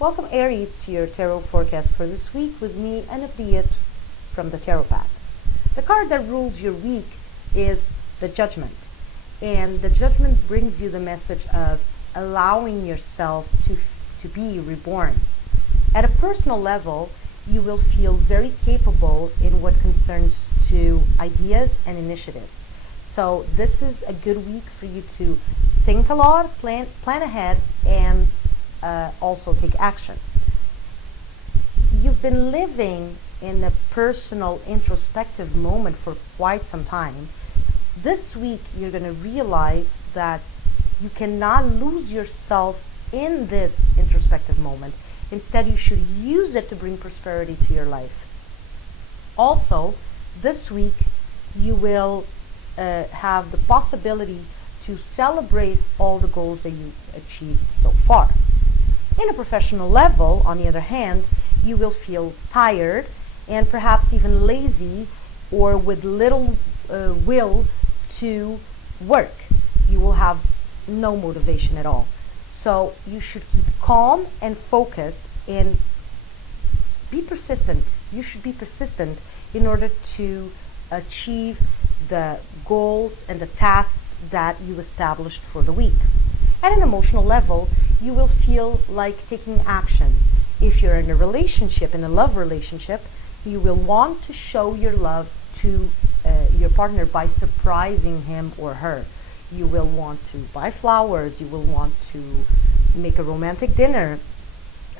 Welcome Aries to your tarot forecast for this week with me, Anna from the Tarot Path. The card that rules your week is the Judgment. And the Judgment brings you the message of allowing yourself to be reborn. At a personal level, you will feel very capable in what concerns to ideas and initiatives. So this is a good week for you to think a lot, plan ahead, and also take action. You've been living in a personal introspective moment for quite some time. This week you're going to realize that you cannot lose yourself in this introspective moment. Instead, you should use it to bring prosperity to your life. Also, this week you will have the possibility to celebrate all the goals that you achieved so far. In a professional level, on the other hand, you will feel tired and perhaps even lazy or with little will to work. You will have no motivation at all. So you should keep calm and focused and be persistent. You should be persistent in order to achieve the goals and the tasks that you established for the week. At an emotional level, you will feel like taking action. If you're in a relationship, in a love relationship, you will want to show your love to your partner by surprising him or her. You will want to buy flowers, you will want to make a romantic dinner,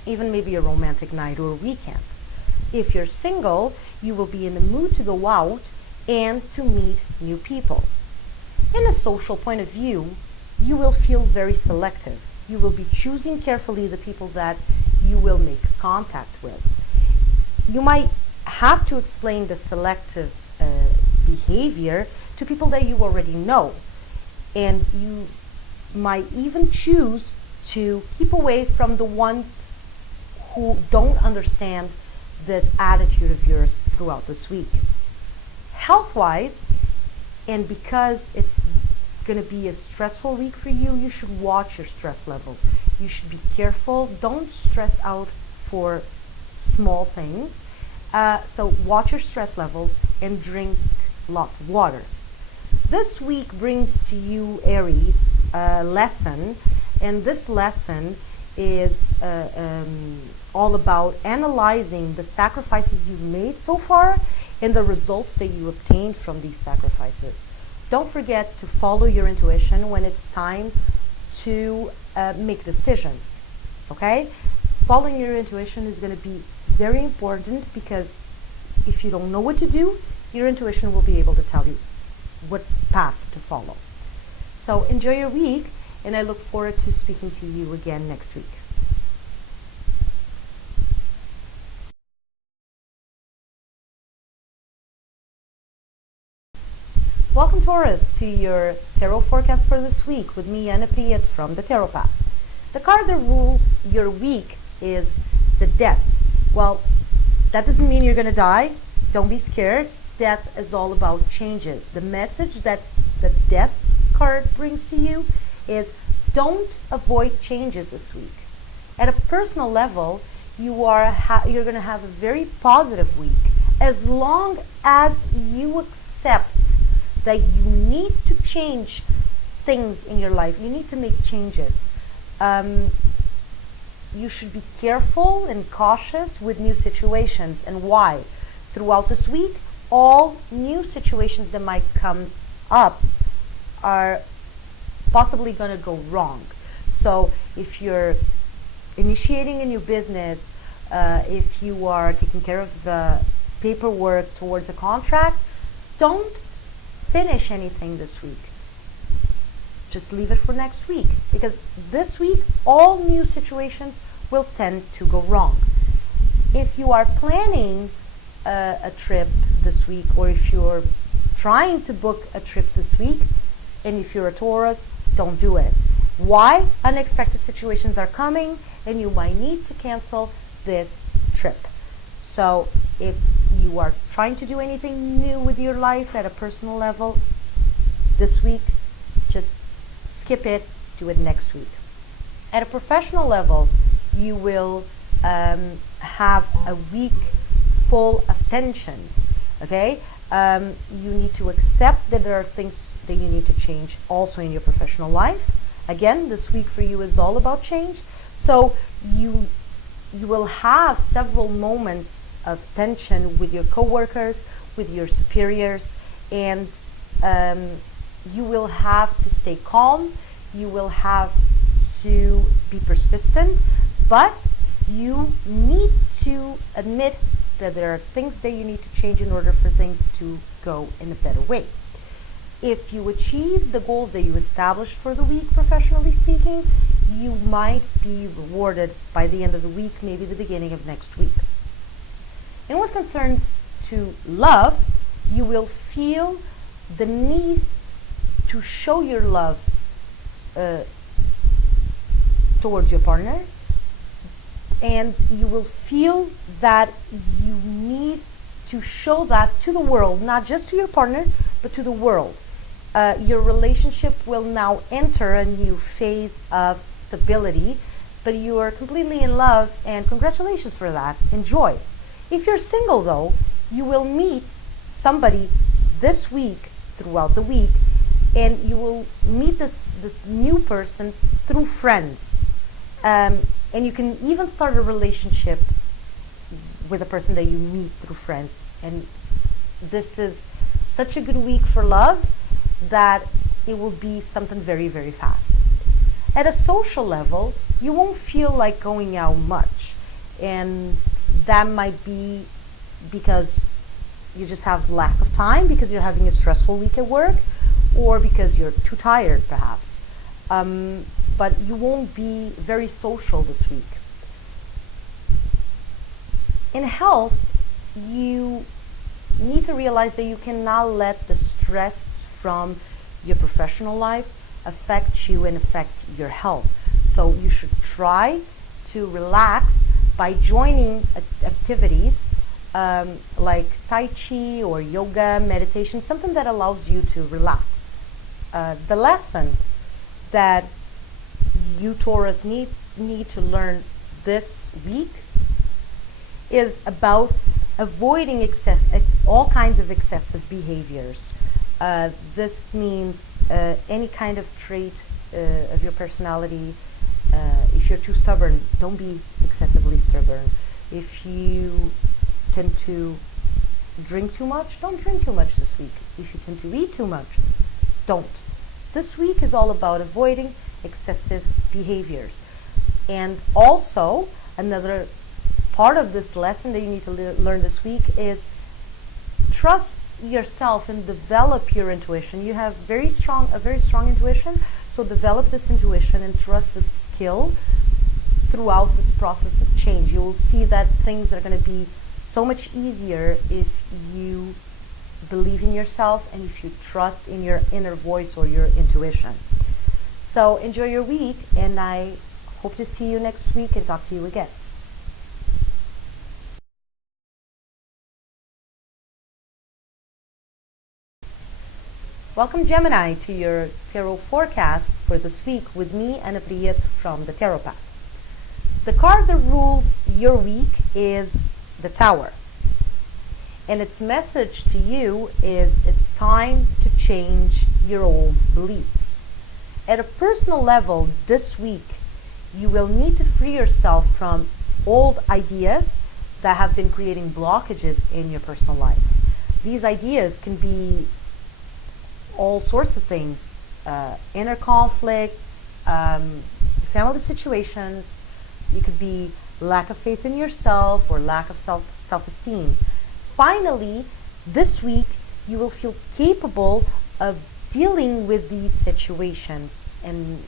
even maybe a romantic night or a weekend. If you're single, you will be in the mood to go out and to meet new people. In a social point of view, you will feel very selective. You will be choosing carefully the people that you will make contact with. You might have to explain the selective behavior to people that you already know. And you might even choose to keep away from the ones who don't understand this attitude of yours throughout this week. Health-wise, and because it's going to be a stressful week for you, you should watch your stress levels. You should be careful. Don't stress out for small things. So watch your stress levels and drink lots of water. This week brings to you, Aries, a lesson, and this lesson is all about analyzing the sacrifices you've made so far and the results that you obtained from these sacrifices. Don't forget to follow your intuition when it's time to make decisions, okay? Following your intuition is going to be very important because if you don't know what to do, your intuition will be able to tell you what path to follow. So enjoy your week, and I look forward to speaking to you again next week. Welcome Taurus to your tarot forecast for this week with me, Anna from the Tarot Path. The card that rules your week is the Death. Well, that doesn't mean you're going to die. Don't be scared. Death is all about changes. The message that the Death card brings to you is don't avoid changes this week. At a personal level, you're going to have a very positive week as long as you accept that you need to change things in your life. You need to make changes. You should be careful and cautious with new situations. And why? Throughout this week, all new situations that might come up are possibly going to go wrong. So if you're initiating a new business, if you are taking care of the paperwork towards a contract, don't finish anything this week. Just leave it for next week, because this week all new situations will tend to go wrong. If you are planning a trip this week, or if you're trying to book a trip this week, and if you're a Taurus, don't do it. Why? Unexpected situations are coming and you might need to cancel this trip. So if you are trying to do anything new with your life at a personal level this week, just skip it, do it next week. At a professional level, You will have a week full of tensions, okay? You need to accept that there are things that you need to change also in your professional life. Again, this week for you is all about change. So you will have several moments of tension with your coworkers, with your superiors, and you will have to stay calm. You will have to be persistent, but you need to admit that there are things that you need to change in order for things to go in a better way. If you achieve the goals that you established for the week, professionally speaking, you might be rewarded by the end of the week, maybe the beginning of next week. In what concerns to love, you will feel the need to show your love towards your partner, and you will feel that you need to show that to the world, not just to your partner, but to the world. Your relationship will now enter a new phase of stability, but you are completely in love, and congratulations for that. Enjoy. If you're single, though, you will meet somebody this week, throughout the week, and you will meet this new person through friends. And you can even start a relationship with a person that you meet through friends. And this is such a good week for love that it will be something very, very fast. At a social level, you won't feel like going out much. And that might be because you just have lack of time, because you're having a stressful week at work, or because you're too tired, perhaps. But you won't be very social this week. In health, you need to realize that you cannot let the stress from your professional life affect you and affect your health. So you should try to relax by joining activities like Tai Chi or yoga, meditation, something that allows you to relax. The lesson that you Taurus need to learn this week is about avoiding all kinds of excessive behaviors. This means any kind of trait of your personality. If you're too stubborn, don't be excessively stubborn. If you tend to drink too much, don't drink too much this week. If you tend to eat too much, don't. This week is all about avoiding excessive behaviors. And also, another part of this lesson that you need to learn this week is trust yourself and develop your intuition. You have a very strong intuition, so develop this intuition and trust this skill throughout this process of change. You will see that things are going to be so much easier if you believe in yourself and if you trust in your inner voice or your intuition. So enjoy your week, and I hope to see you next week and talk to you again. Welcome, Gemini, to your tarot forecast for this week with me, Aries from the Tarot Path. The card that rules your week is the Tower. And its message to you is it's time to change your old beliefs. At a personal level this week, you will need to free yourself from old ideas that have been creating blockages in your personal life. These ideas can be all sorts of things, inner conflicts, family situations. It could be lack of faith in yourself or lack of self-esteem. Finally, this week, you will feel capable of dealing with these situations, and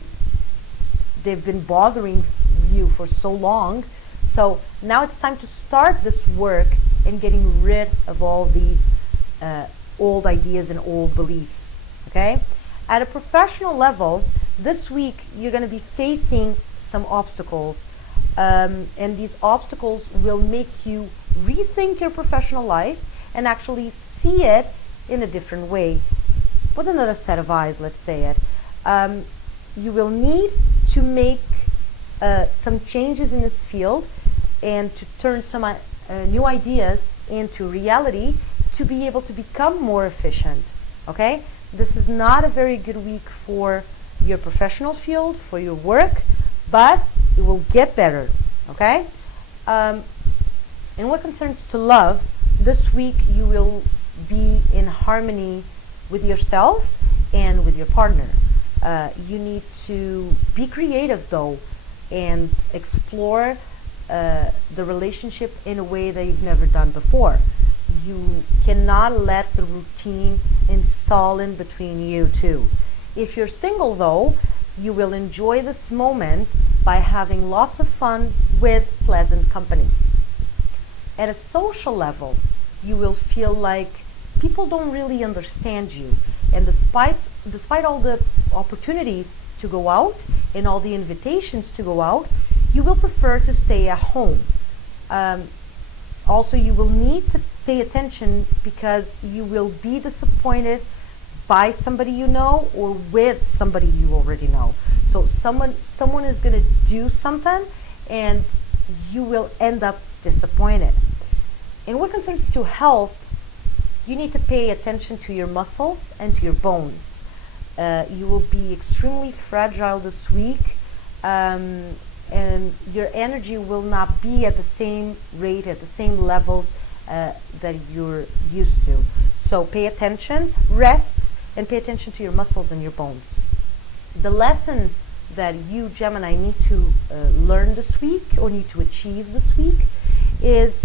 they've been bothering you for so long. So now it's time to start this work and getting rid of all these old ideas and old beliefs, okay? At a professional level, this week, you're going to be facing some obstacles, and these obstacles will make you rethink your professional life and actually see it in a different way, with another set of eyes, let's say it. You will need to make some changes in this field and to turn some new ideas into reality to be able to become more efficient. Okay, this is not a very good week for your professional field, for your work, but it will get better. Okay, and what concerns to love, this week you will be in harmony with yourself and with your partner. You need to be creative though and explore the relationship in a way that you've never done before. You cannot let the routine install in between you two. If you're single though, you will enjoy this moment by having lots of fun with pleasant company. At a social level, you will feel like people don't really understand you, and despite all the opportunities to go out and all the invitations to go out, you will prefer to stay at home. Also, you will need to pay attention because you will be disappointed by somebody you know or with somebody you already know. So someone is going to do something and you will end up disappointed. And what concerns to health, you need to pay attention to your muscles and to your bones. You will be extremely fragile this week, and your energy will not be at the same rate, at the same levels that you're used to. So pay attention, rest, and pay attention to your muscles and your bones. The lesson that you, Gemini, need to learn this week or need to achieve this week is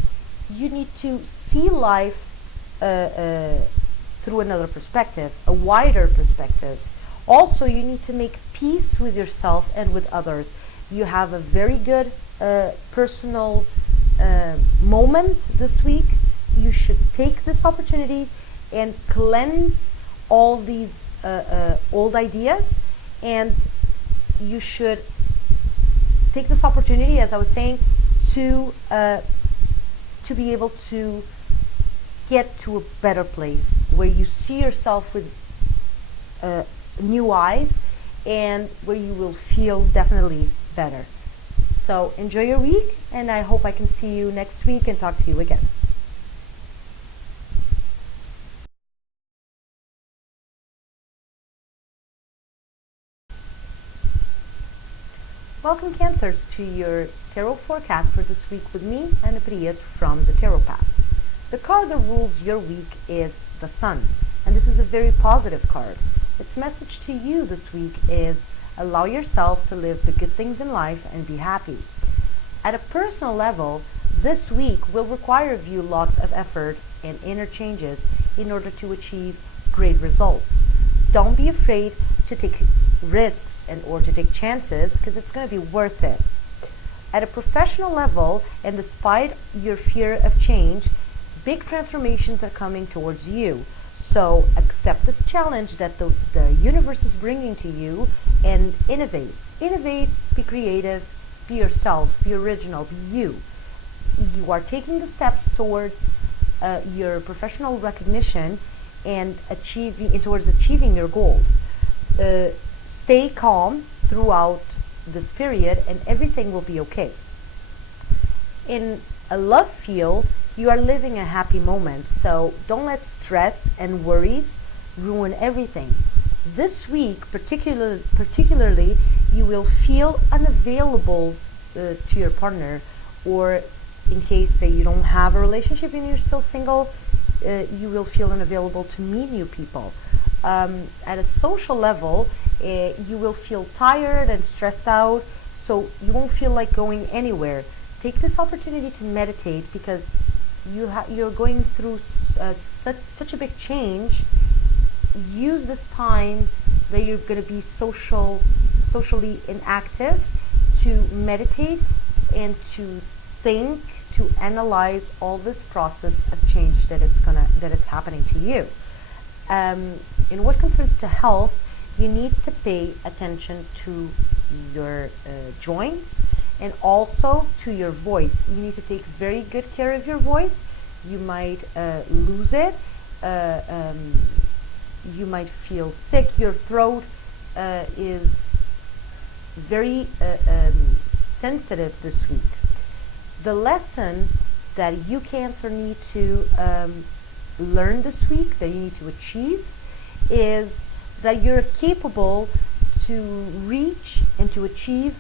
you need to see life through another perspective, a wider perspective. Also, you need to make peace with yourself and with others. You have a very good personal moment this week. You should take this opportunity and cleanse all these old ideas, and you should take this opportunity, as I was saying, to be able to get to a better place where you see yourself with new eyes and where you will feel definitely better. So enjoy your week, and I hope I can see you next week and talk to you again. Welcome, Cancers, to your tarot forecast for this week with me, Anna from the Tarot Path. The card that rules your week is the Sun, and this is a very positive card. Its message to you this week is allow yourself to live the good things in life and be happy. At a personal level, this week will require of you lots of effort and inner changes in order to achieve great results. Don't be afraid to take risks or to take chances, because it's going to be worth it. At a professional level, and despite your fear of change, big transformations are coming towards you. So accept this challenge that the universe is bringing to you and innovate. Innovate, be creative, be yourself, be original, be you. You are taking the steps towards your professional recognition and towards achieving your goals. Stay calm throughout this period and everything will be okay. In a love field, you are living a happy moment, so don't let stress and worries ruin everything. This week, particularly, you will feel unavailable to your partner, or in case that you don't have a relationship and you're still single, you will feel unavailable to meet new people. At a social level, you will feel tired and stressed out, so you won't feel like going anywhere. Take this opportunity to meditate, because you're going through such a big change. Use this time that you're going to be socially inactive to meditate and to think, to analyze all this process of change that it's happening to you. In what concerns to health, you need to pay attention to your joints and also to your voice. You need to take very good care of your voice. You might lose it. You might feel sick. Your throat is very sensitive this week. The lesson that you Cancer need to learn this week, that you need to achieve, is that you're capable to reach and to achieve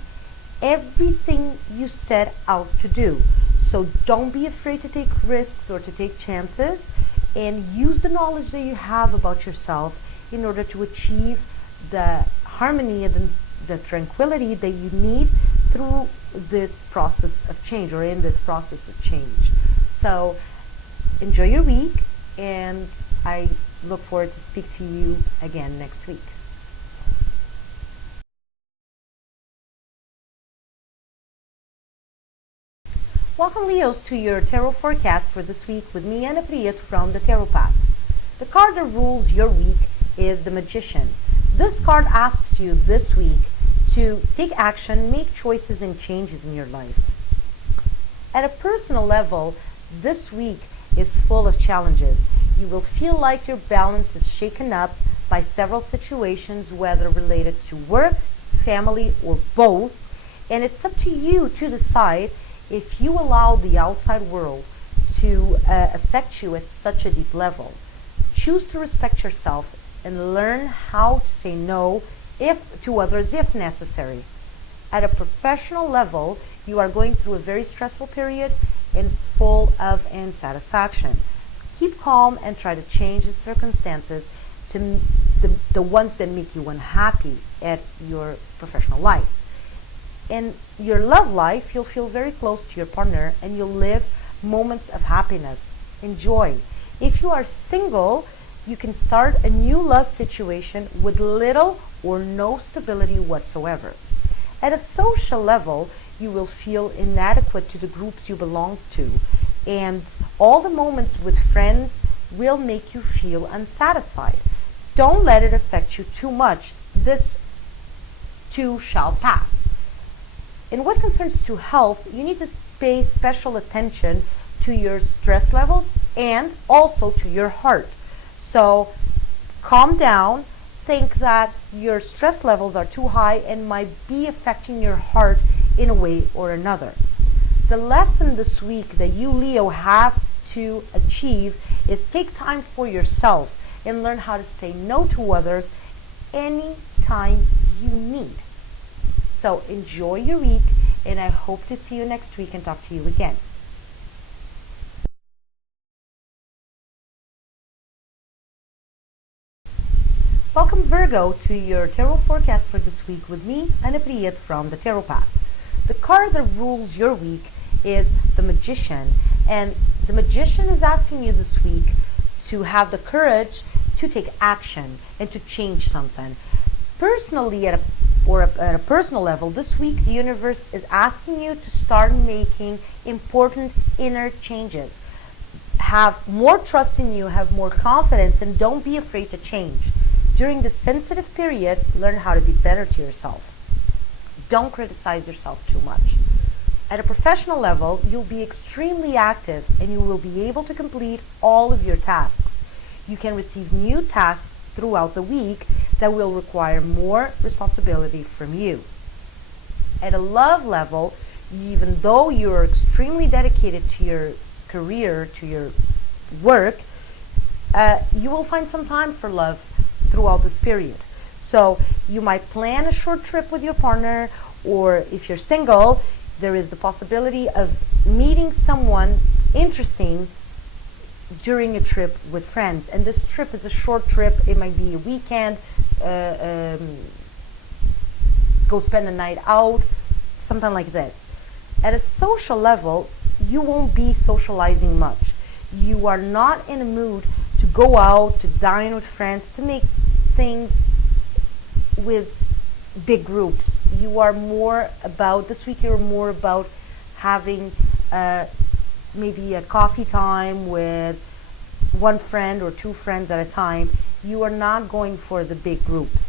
everything you set out to do. So don't be afraid to take risks or to take chances, and use the knowledge that you have about yourself in order to achieve the harmony and the tranquility that you need through this process of change, or in this process of change. So enjoy your week, and I look forward to speak to you again next week. Welcome, Leos, to your tarot forecast for this week with me, Anna from the Tarot Path. The card that rules your week is the Magician. This card asks you this week to take action, make choices and changes in your life. At a personal level, this week is full of challenges. You will feel like your balance is shaken up by several situations, whether related to work, family, or both, and it's up to you to decide if you allow the outside world to affect you at such a deep level. Choose to respect yourself and learn how to say no to others if necessary. At a professional level, you are going through a very stressful period and full of unsatisfaction. Keep calm and try to change the circumstances to the ones that make you unhappy at your professional life. In your love life, you'll feel very close to your partner and you'll live moments of happiness. Enjoy. If you are single, you can start a new love situation with little or no stability whatsoever. At a social level, you will feel inadequate to the groups you belong to, and all the moments with friends will make you feel unsatisfied. Don't let it affect you too much. This too shall pass. In what concerns to health, you need to pay special attention to your stress levels and also to your heart. So calm down, think that your stress levels are too high and might be affecting your heart in a way or another. The lesson this week that you, Leo, have to achieve is take time for yourself and learn how to say no to others anytime you need. So enjoy your week, and I hope to see you next week and talk to you again. Welcome, Virgo, to your tarot forecast for this week with me, Anna from the Tarot Path. The card that rules your week is the Magician, and the Magician is asking you this week to have the courage to take action and to change something. Personally, at a personal level, this week the universe is asking you to start making important inner changes. Have more trust in you, have more confidence, and don't be afraid to change. During this sensitive period, learn how to be better to yourself. Don't criticize yourself too much. At a professional level, you'll be extremely active and you will be able to complete all of your tasks. You can receive new tasks throughout the week that will require more responsibility from you. At a love level, even though you're extremely dedicated to your career, to your work, you will find some time for love throughout this period. So you might plan a short trip with your partner, or if you're single, there is the possibility of meeting someone interesting during a trip with friends. And this trip is a short trip. It might be a weekend, go spend a night out, something like this. At a social level, you won't be socializing much. You are not in a mood to go out, to dine with friends, to make things with big groups. You are more about, this week you're more about having maybe a coffee time with one friend or two friends at a time. You are not going for the big groups.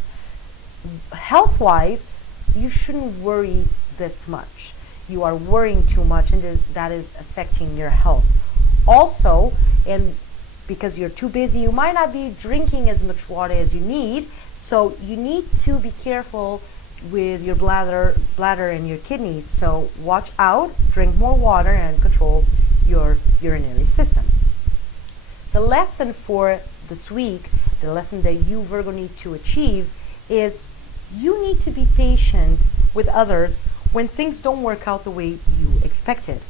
Health-wise, you shouldn't worry this much. You are worrying too much, and that is affecting your health. Also, and because you're too busy, you might not be drinking as much water as you need, so you need to be careful with your bladder and your kidneys. So watch out, drink more water, and control your urinary system. The lesson for this week, the lesson that you, Virgo, need to achieve is you need to be patient with others when things don't work out the way you expected.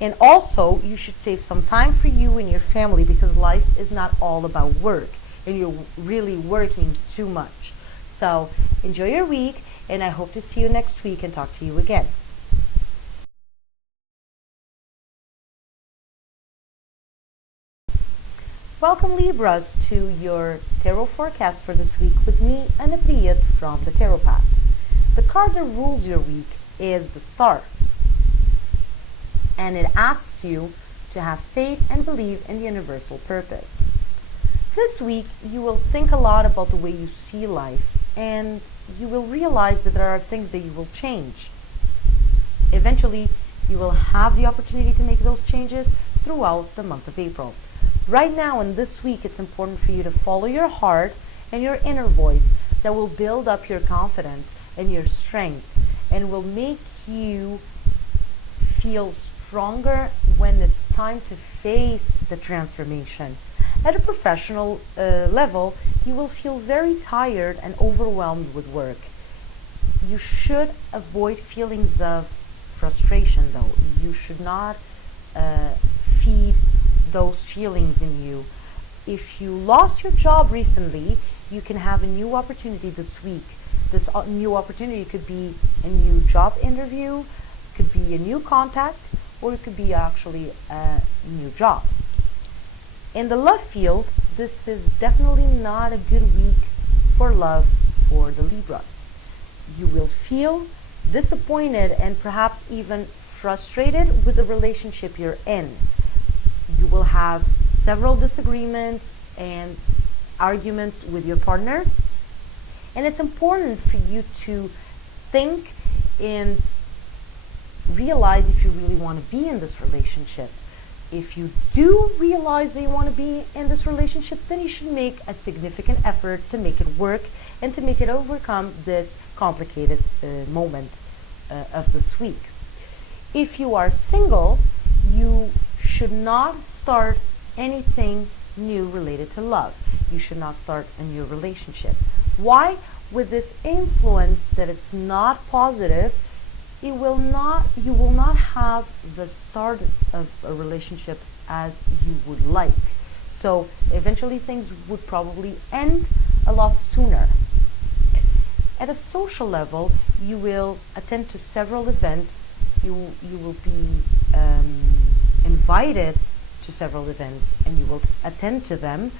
And also, you should save some time for you and your family, because life is not all about work and you're really working too much. So enjoy your week, and I hope to see you next week and talk to you again. Welcome, Libras, to your tarot forecast for this week with me, Aries from the Tarot Path. The card that rules your week is the Star, and it asks you to have faith and believe in the universal purpose. This week, you will think a lot about the way you see life, and you will realize that there are things that you will change. Eventually, you will have the opportunity to make those changes throughout the month of April. Right now, in this week, it's important for you to follow your heart and your inner voice that will build up your confidence and your strength, and will make you feel stronger when it's time to face the transformation. At a professional level, you will feel very tired and overwhelmed with work. You should avoid feelings of frustration, though. You should not feed those feelings in you. If you lost your job recently, you can have a new opportunity this week. This new opportunity could be a new job interview, could be a new contact, or it could be actually a new job. In the love field, this is definitely not a good week for love for the Libras. You will feel disappointed and perhaps even frustrated with the relationship you're in. You will have several disagreements and arguments with your partner, and it's important for you to think and realize if you really want to be in this relationship. If you do realize that you want to be in this relationship, then you should make a significant effort to make it work and to make it overcome this complicated moment of this week. If you are single, you should not start anything new related to love. You should not start a new relationship. Why? With this influence that it's not positive, you will not have the start of a relationship as you would like. So eventually things would probably end a lot sooner. At a social level, you will attend to several events. You will be invited to several events, and you will attend to them,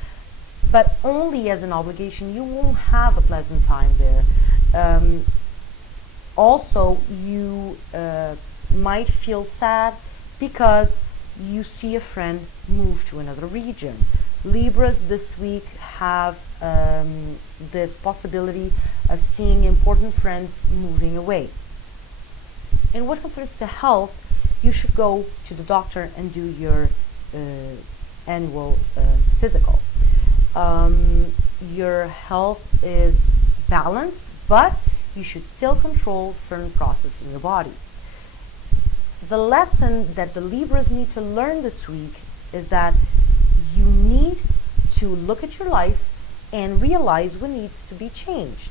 but only as an obligation. You won't have a pleasant time there. Also, you might feel sad because you see a friend move to another region. Libras this week have this possibility of seeing important friends moving away. In what concerns to health, you should go to the doctor and do your annual physical. Your health is balanced, but you should still control certain processes in your body. The lesson that the Libras need to learn this week is that you need to look at your life and realize what needs to be changed.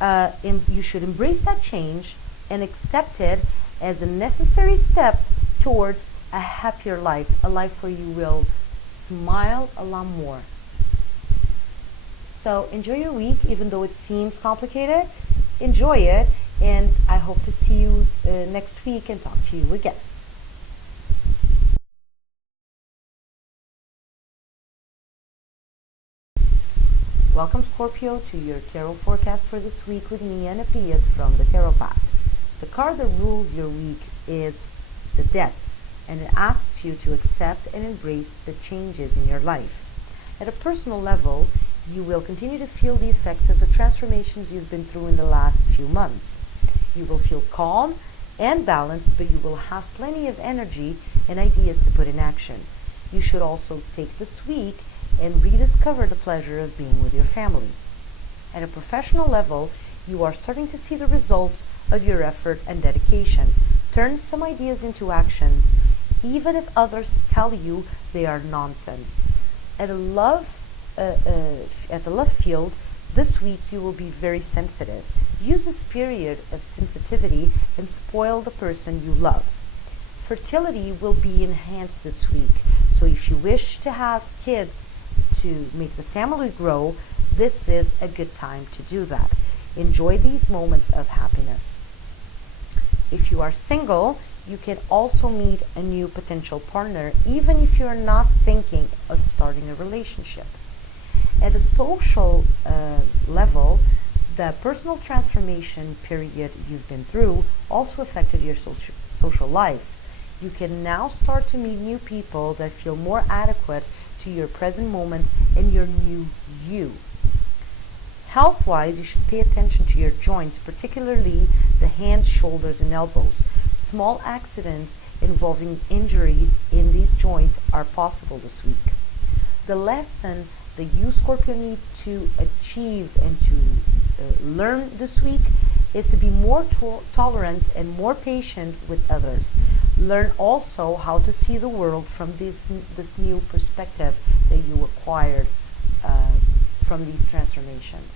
You should embrace that change and accept it as a necessary step towards a happier life, a life where you will smile a lot more. So enjoy your week, even though it seems complicated. Enjoy it, and I hope to see you next week and talk to you again. Welcome, Scorpio, to your tarot forecast for this week with me, Aries from the Tarot Path. The card that rules your week is the Death, and it asks you to accept and embrace the changes in your life. At a personal level, you will continue to feel the effects of the transformations you've been through in the last few months. You will feel calm and balanced, but you will have plenty of energy and ideas to put in action. You should also take this week and rediscover the pleasure of being with your family. At a professional level, You are starting to see the results of your effort and dedication. Turn some ideas into actions, even if others tell you they are nonsense. At the love field, this week you will be very sensitive. Use this period of sensitivity and spoil the person you love. Fertility will be enhanced this week, so if you wish to have kids to make the family grow, this is a good time to do that. Enjoy these moments of happiness. If you are single, you can also meet a new potential partner, even if you are not thinking of starting a relationship. At a social level, the personal transformation period you've been through also affected your social life. You can now start to meet new people that feel more adequate to your present moment and your new you. Health-wise, you should pay attention to your joints, particularly the hands, shoulders, and elbows. Small accidents involving injuries in these joints are possible this week. The lesson that you, Scorpio, need to achieve and to learn this week is to be more tolerant and more patient with others. Learn also how to see the world from this new perspective that you acquired from these transformations.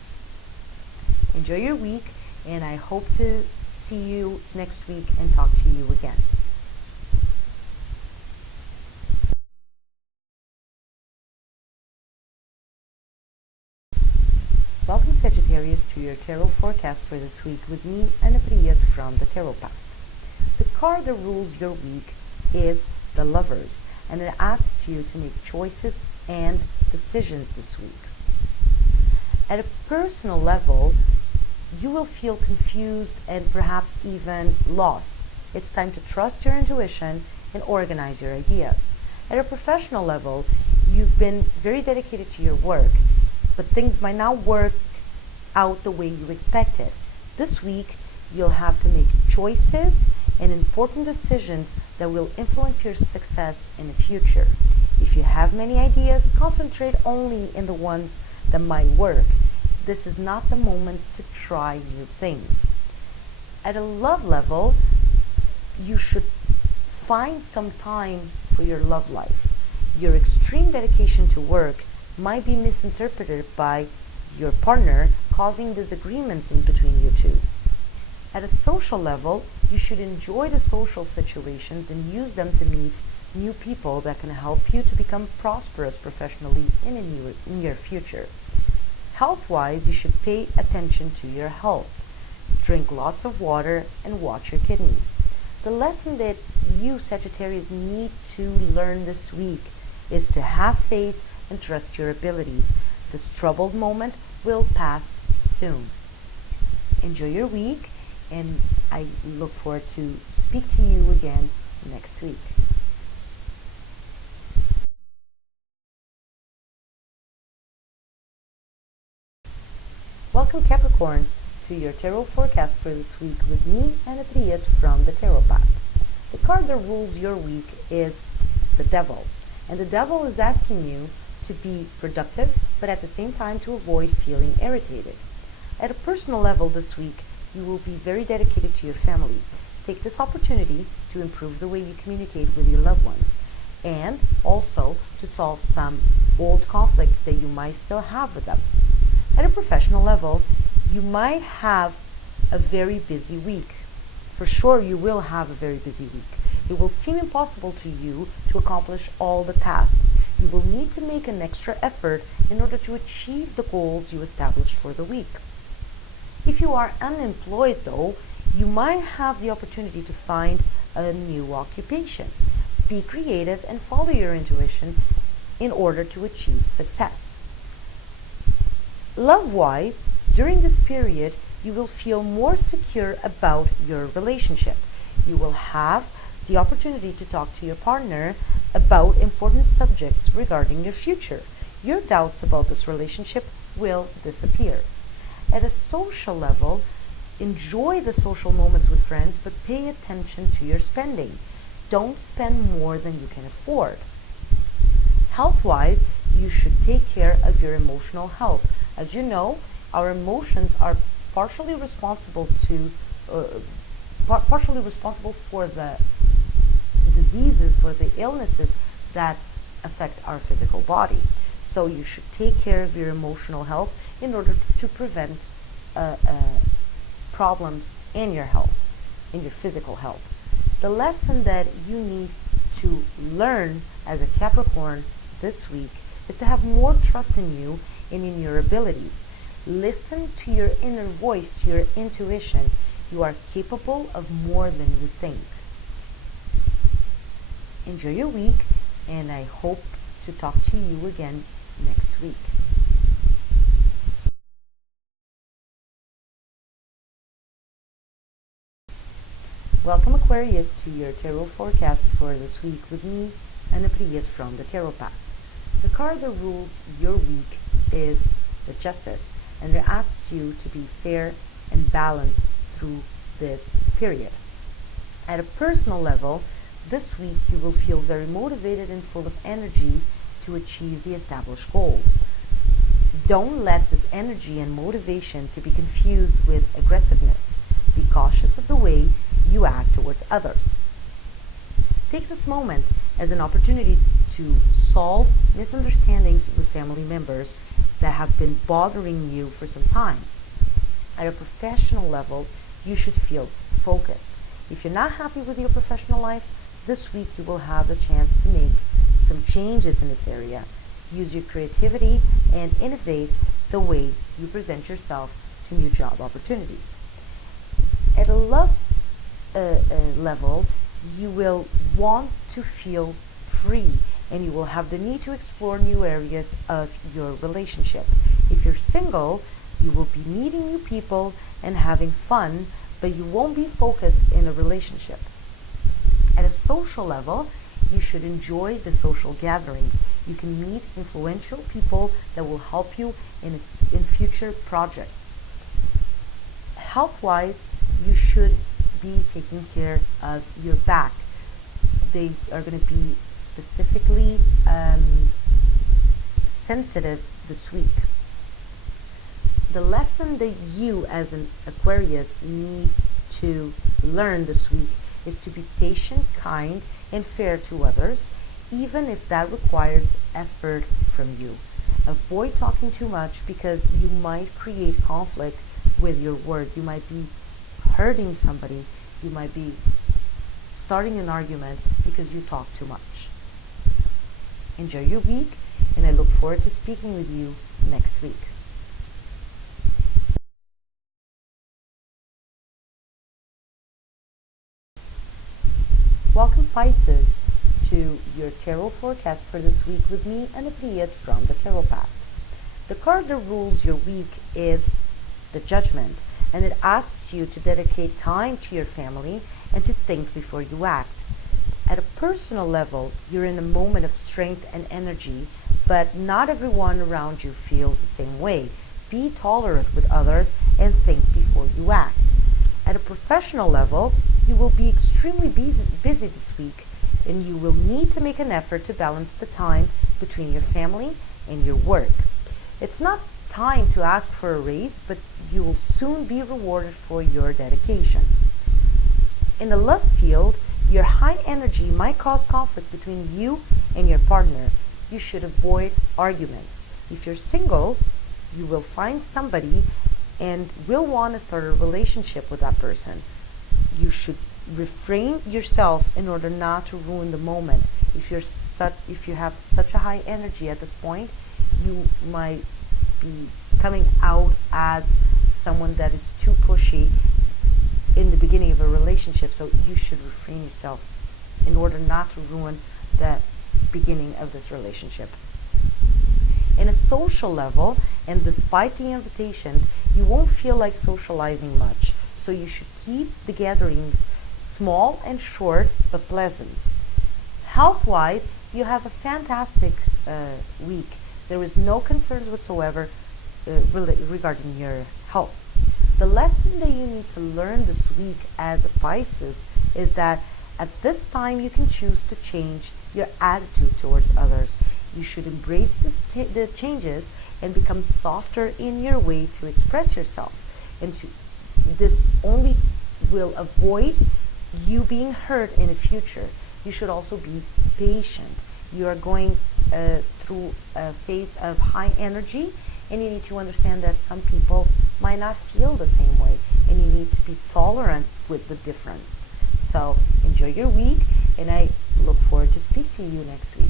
Enjoy your week, and I hope to see you next week and talk to you again. Welcome, Sagittarius, to your tarot forecast for this week with me, Aries from the Tarot Path. The card that rules your week is the Lovers, and it asks you to make choices and decisions this week. At a personal level, you will feel confused and perhaps even lost. It's time to trust your intuition and organize your ideas. At a professional level, you've been very dedicated to your work, but things might not work out the way you expected. This week, you'll have to make choices and important decisions that will influence your success in the future. If you have many ideas, concentrate only in the ones that might work. This is not the moment to try new things. At a love level, you should find some time for your love life. Your extreme dedication to work might be misinterpreted by your partner, causing disagreements in between you two. At a social level, you should enjoy the social situations and use them to meet new people that can help you to become prosperous professionally in your future. Health-wise, you should pay attention to your health. Drink lots of water and watch your kidneys. The lesson that you, Sagittarius, need to learn this week is to have faith and trust your abilities. This troubled moment will pass soon. Enjoy your week, and I look forward to speak to you again next week. Welcome, Capricorn, to your tarot forecast for this week with me, Aries from the Tarot Path. The card that rules your week is the Devil, and the Devil is asking you to be productive, but at the same time to avoid feeling irritated. At a personal level this week, you will be very dedicated to your family. Take this opportunity to improve the way you communicate with your loved ones, and also to solve some old conflicts that you might still have with them. At a professional level, you might have a very busy week. For sure, you will have a very busy week. It will seem impossible to you to accomplish all the tasks. You will need to make an extra effort in order to achieve the goals you established for the week. If you are unemployed, though, you might have the opportunity to find a new occupation. Be creative and follow your intuition in order to achieve success. Love-wise, during this period, you will feel more secure about your relationship. You will have the opportunity to talk to your partner about important subjects regarding your future. Your doubts about this relationship will disappear. At a social level, enjoy the social moments with friends, but pay attention to your spending. Don't spend more than you can afford. Health-wise, you should take care of your emotional health. As you know, our emotions are partially responsible to partially responsible for the diseases, for the illnesses that affect our physical body. So you should take care of your emotional health in order to prevent problems in your health, in your physical health. The lesson that you need to learn as a Capricorn this week is to have more trust in you and in your abilities. Listen to your inner voice, to your intuition. You are capable of more than you think. Enjoy your week, and I hope to talk to you again next week. Welcome, Aquarius, to your tarot forecast for this week with me, Aries from the Tarot Path. The card that rules your week is the Justice, and it asks you to be fair and balanced through this period. At a personal level, this week you will feel very motivated and full of energy to achieve the established goals. Don't let this energy and motivation to be confused with aggressiveness. Be cautious of the way you act towards others. Take this moment as an opportunity to solve misunderstandings with family members that have been bothering you for some time. At a professional level, you should feel focused. If you're not happy with your professional life, this week you will have the chance to make some changes in this area. Use your creativity and innovate the way you present yourself to new job opportunities. At a love level, you will want to feel free, and you will have the need to explore new areas of your relationship. If you're single, you will be meeting new people and having fun, but you won't be focused in a relationship. At a social level, you should enjoy the social gatherings. You can meet influential people that will help you in future projects. Health-wise, you should be taking care of your back. They are going to be specifically sensitive this week. The lesson that you as an Aquarius need to learn this week is to be patient, kind, and fair to others, even if that requires effort from you. Avoid talking too much because you might create conflict with your words. You might be hurting somebody. You might be starting an argument because you talk too much. Enjoy your week, and I look forward to speaking with you next week. Welcome, Pisces, to your tarot forecast for this week with me, Aries from the Tarot Path. The card that rules your week is the Judgment, and it asks you to dedicate time to your family and to think before you act. At a personal level, you're in a moment of strength and energy, but not everyone around you feels the same way. Be tolerant with others and think before you act. At a professional level, you will be extremely busy this week, and you will need to make an effort to balance the time between your family and your work. It's not time to ask for a raise, but you will soon be rewarded for your dedication. In the love field, your high energy might cause conflict between you and your partner. You should avoid arguments. If you're single, you will find somebody and will want to start a relationship with that person. You should refrain yourself in order not to ruin the moment. If you have such a high energy at this point, you might be coming out as someone that is too pushy in the beginning of a relationship, so you should refrain yourself in order not to ruin the beginning of this relationship. In a social level, and despite the invitations, you won't feel like socializing much, so you should keep the gatherings small and short but pleasant. Health-wise, you have a fantastic week. There is no concerns whatsoever regarding your health. The lesson that you need to learn this week as a Pisces is that at this time you can choose to change your attitude towards others. You should embrace the changes and become softer in your way to express yourself. this only will avoid you being hurt in the future. You should also be patient. You are going through a phase of high energy, and you need to understand that some people might not feel the same way, and you need to be tolerant with the difference. So enjoy your week, and I look forward to speak to you next week.